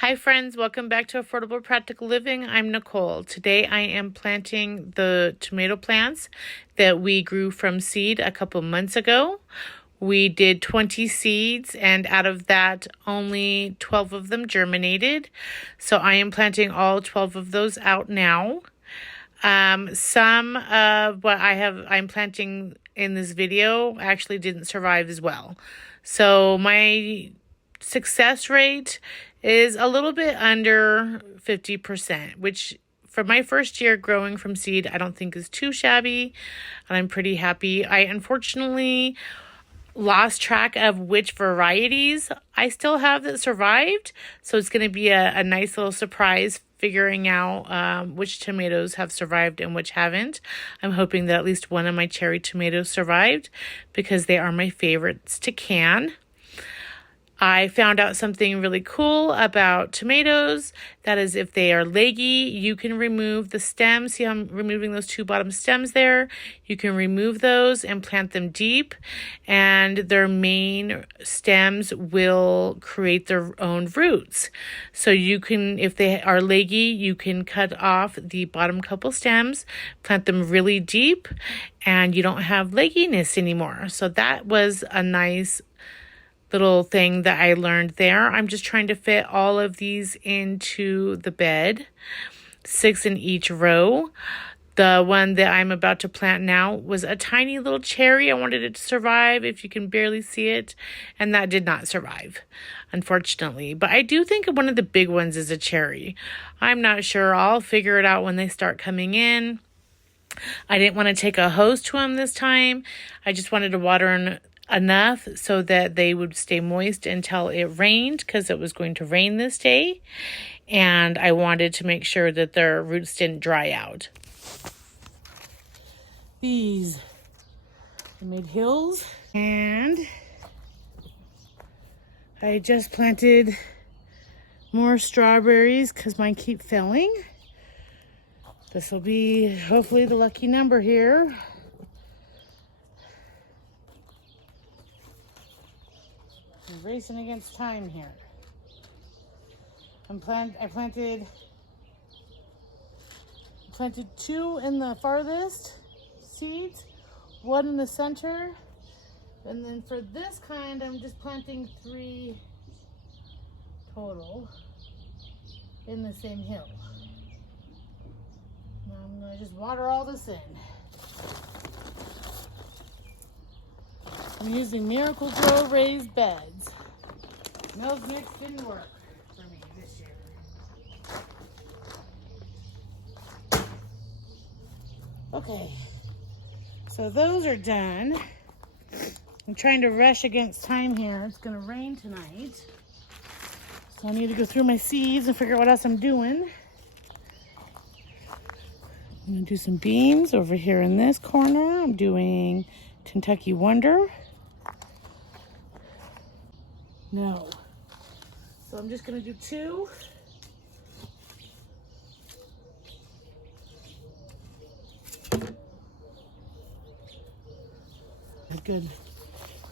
Hi friends, welcome back to Affordable Practical Living. I'm Nicole. Today I am planting the tomato plants that we grew from seed a couple months ago. We did 20 seeds and out of that only 12 of them germinated. So I am planting all 12 of those out now. Some of what I'm planting in this video actually didn't survive as well. So my success rate is a little bit under 50%, which for my first year growing from seed, I don't think is too shabby, and I'm pretty happy. I unfortunately lost track of which varieties I still have that survived, so it's going to be a nice little surprise figuring out which tomatoes have survived and which haven't. I'm hoping that at least one of my cherry tomatoes survived because they are my favorites to can. I found out something really cool about tomatoes. That is, if they are leggy, you can remove the stems. See how I'm removing those two bottom stems there? You can remove those and plant them deep, and their main stems will create their own roots. So you can, if they are leggy, you can cut off the bottom couple stems, plant them really deep, and you don't have legginess anymore. So that was a nice little thing that I learned there. I'm just trying to fit all of these into the bed, 6 in each row. The one that I'm about to plant now was a tiny little cherry. I wanted it to survive, if you can barely see it, and that did not survive, unfortunately. But I do think one of the big ones is a cherry. I'm not sure. I'll figure it out when they start coming in. I didn't want to take a hose to them this time. I just wanted to water enough so that they would stay moist until it rained, because it was going to rain this day, and I wanted to make sure that their roots didn't dry out. These I made hills, and I just planted more strawberries because mine keep failing. This will be hopefully the lucky number here. I'm racing against time here. I planted 2 in the farthest seeds, 1 in the center, and then for this kind I'm just planting 3 total in the same hill. Now I'm going to just water all this in. I'm using Miracle Grow raised beds. Those mix didn't work for me this year. Okay, so those are done. I'm trying to rush against time here. It's gonna rain tonight, so I need to go through my seeds and figure out what else I'm doing. I'm gonna do some beans over here in this corner. I'm doing Kentucky Wonder. No. So I'm just gonna do 2. A good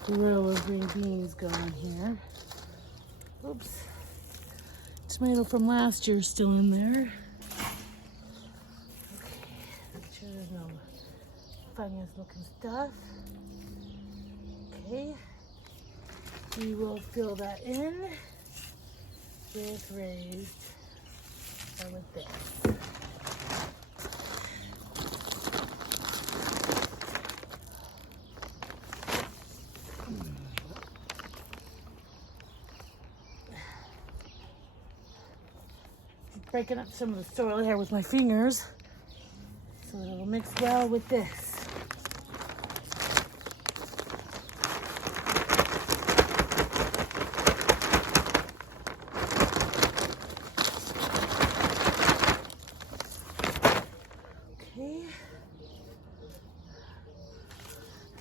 row of green beans going here. Oops. Tomato from last year still in there. Okay, make sure there's no fungus looking stuff. Okay. We will fill that in with raised, or with this. Breaking up some of the soil here with my fingers so it'll mix well with this.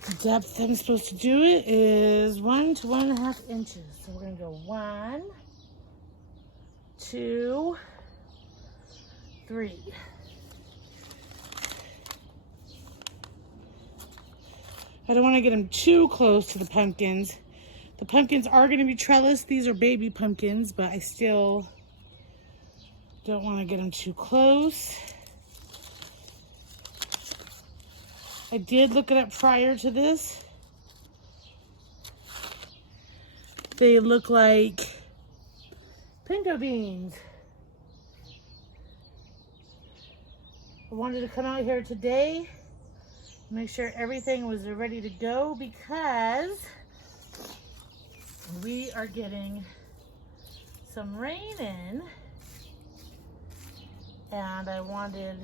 The depth I'm supposed to do it is 1 to 1.5 inches. So we're gonna go 1, 2, 3. I don't want to get them too close to the pumpkins. The pumpkins are going to be trellised. These are baby pumpkins, but I still Don't want to get them too close. I did look it up prior to this. They look like pinto beans. I wanted to come out here today, make sure everything was ready to go because we are getting some rain in, and I wanted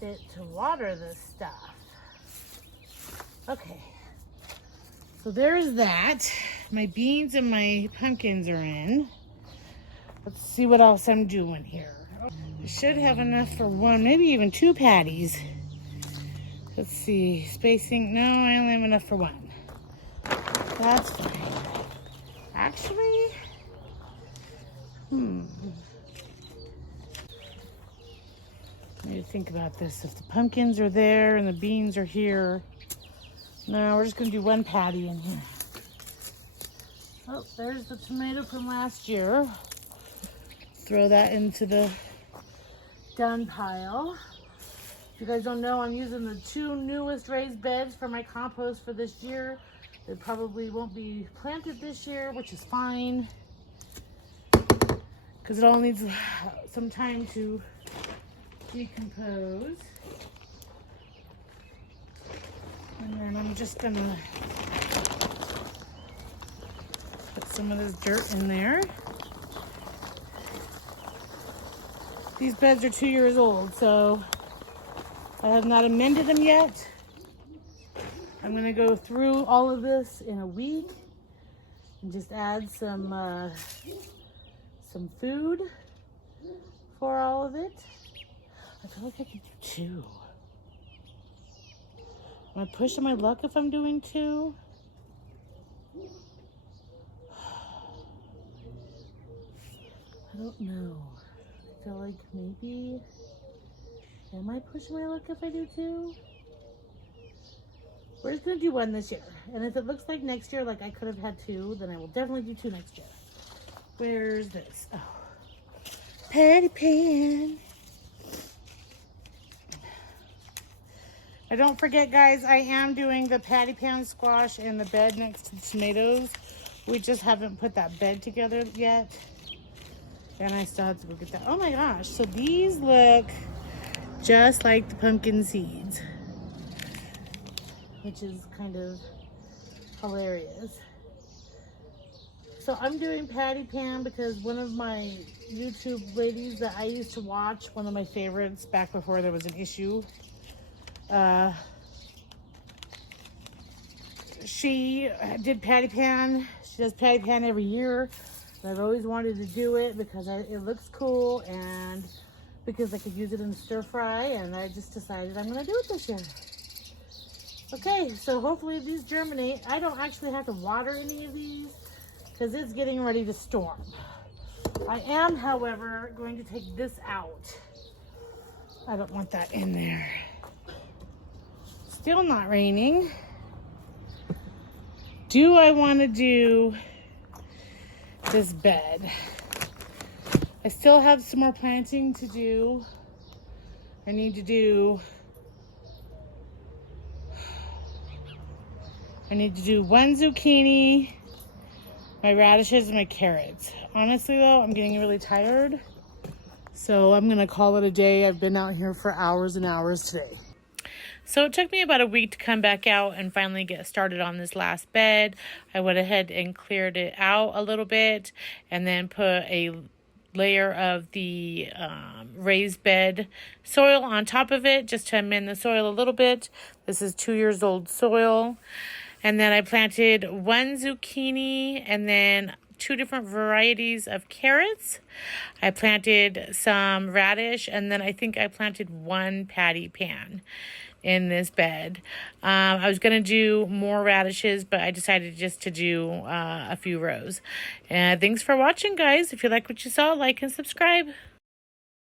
it to water this stuff. Okay, so there's that. My beans and my pumpkins are in. Let's see what else I'm doing here. I should have enough for one, maybe even two patties. Let's see, spacing. No, I only have enough for one. That's fine. Actually, I need to think about this. If the pumpkins are there and the beans are here, no, we're just gonna do one patty in here. Oh, there's the tomato from last year. Throw that into the done pile. If you guys don't know, I'm using the 2 newest raised beds for my compost for this year. They probably won't be planted this year, which is fine, because it all needs some time to decompose. And then I'm just gonna put some of this dirt in there. These beds are 2 years old, so I have not amended them yet. I'm gonna go through all of this in a week and just add some food for all of it. I feel like I could do 2. Am I pushing my luck if I'm doing 2? I don't know. I feel like maybe, am I pushing my luck if I do 2? We're just gonna do 1 this year. And if it looks like next year, like I could have had 2, then I will definitely do 2 next year. Where's this? Oh, patty pan. Don't forget, guys, I am doing the patty pan squash in the bed next to the tomatoes. We just haven't put that bed together yet. And I still have to go get that. Oh my gosh, so these look just like the pumpkin seeds, which is kind of hilarious. So I'm doing patty pan because one of my YouTube ladies that I used to watch, one of my favorites back before there was an issue, she did patty pan. She does patty pan every year. And I've always wanted to do it because it looks cool and because I could use it in stir fry, and I just decided I'm going to do it this year. Okay, so hopefully these germinate. I don't actually have to water any of these because it's getting ready to storm. I am, however, going to take this out. I don't want that in there. Still not raining. Do I want to do this bed? I still have some more planting to do. I need to do 1 zucchini, my radishes, and my carrots. Honestly though, I'm getting really tired, so I'm gonna call it a day. I've been out here for hours and hours today. So it took me about a week to come back out and finally get started on this last bed. I went ahead and cleared it out a little bit and then put a layer of the raised bed soil on top of it just to amend the soil a little bit. This is 2 years old soil. And then I planted 1 zucchini and then 2 different varieties of carrots. I planted some radish, and then I think I planted 1 patty pan in this bed. I was going to do more radishes, but I decided just to do a few rows. And thanks for watching, guys. If you like what you saw, like and subscribe.